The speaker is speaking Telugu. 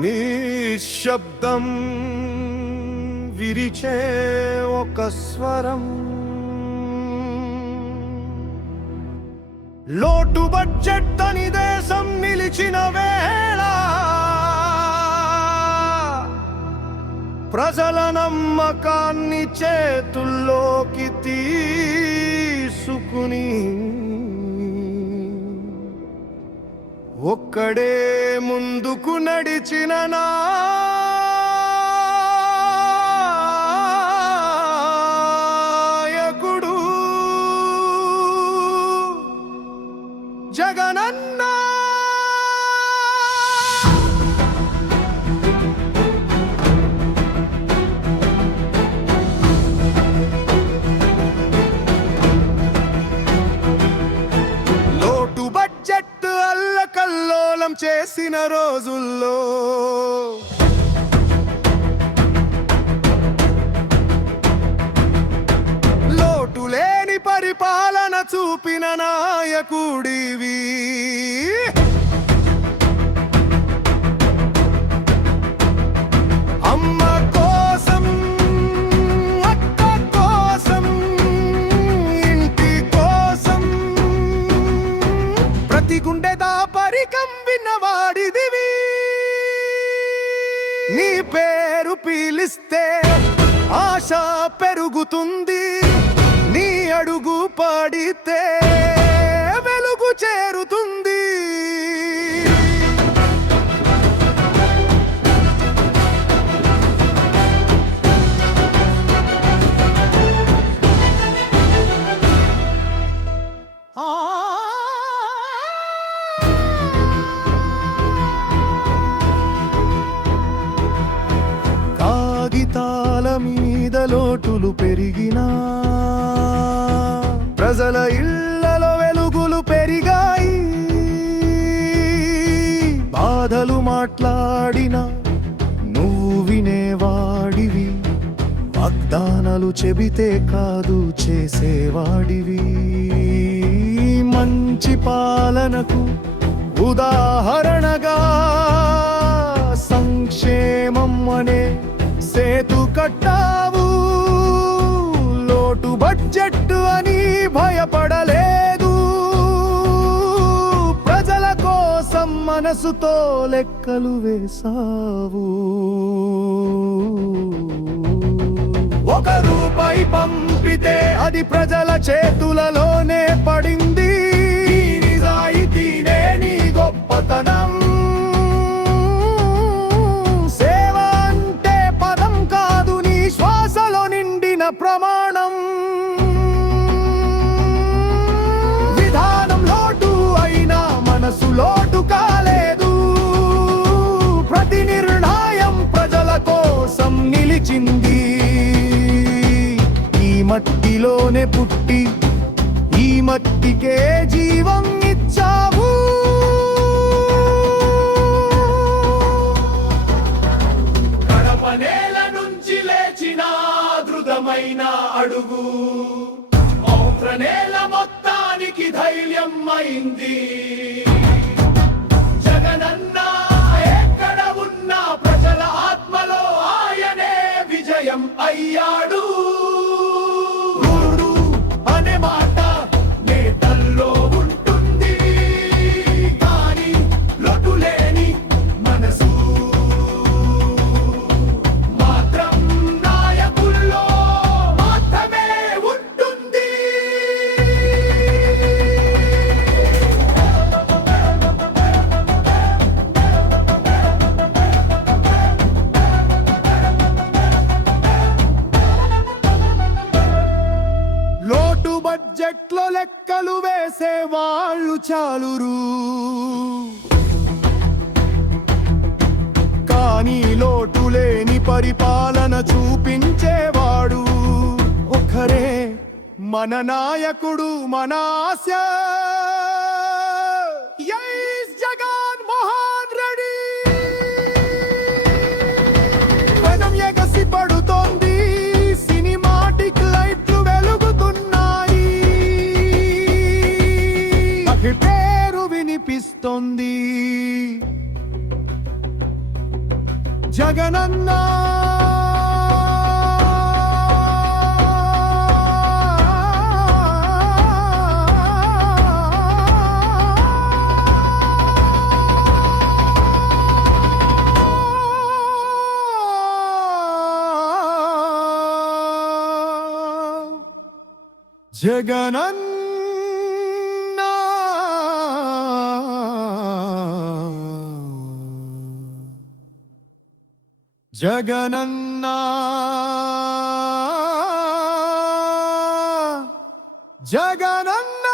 నిశ్శబ్దం విరిచే ఒక స్వరం. లోటు బడ్జెట్ తని దేశం నిలిచిన వేళ ప్రజల నమ్మకాన్ని చేతుల్లోకి తీసుకుని ఒక్కడే ముందుకు నడిచిన నాయకుడు జగనన్నా చేసిన రోజుల్లో. లోటు లేని పరిపాలన చూపిన నాయకుడివి. అమ్మ కోసం అక్క కోసం నీ పేరు పీలిస్తే ఆశ పెరుగుతుంది. నీ అడుగు పాడితే మీద లోటులు పెరిగినా ప్రజల ఇళ్ళలో వెలుగులు పెరిగాయి. బాధలు మాట్లాడిన నువ్వు వినేవాడివి వాగ్దానాలు చెబితే కాదు చేసేవాడివి. మంచి పాలనకు ఉదాహరణగా సంక్షేమం అనే సేతు కట్టావు. లోటు బడ్జెట్ అని భయపడలేదు. ప్రజల కోసం మనసుతో లెక్కలు వేసావు ఒక రూపాయి పంపితే అది ప్రజల చేతులలోనే పడింది. ప్రతి నిర్ణయం ప్రజల కోసం నిలిచింది. ఈ మట్టిలోనే పుట్టి ఈ మట్టికే జీవం ఇచ్చావు. కడప నేల నుంచి లేచిన దృఢమైన అడుగు. మౌత్ర నేల మొత్తానికి ధైర్యం అయింది. లెక్కలు వాళ్ళు చాలురు. కానీ లోటు లేని పరిపాలన చూపించేవాడు ఒకరే మన నాయకుడు మన ఆశ. జగనన్న! జగనన్న! జగనన్న జగనన్న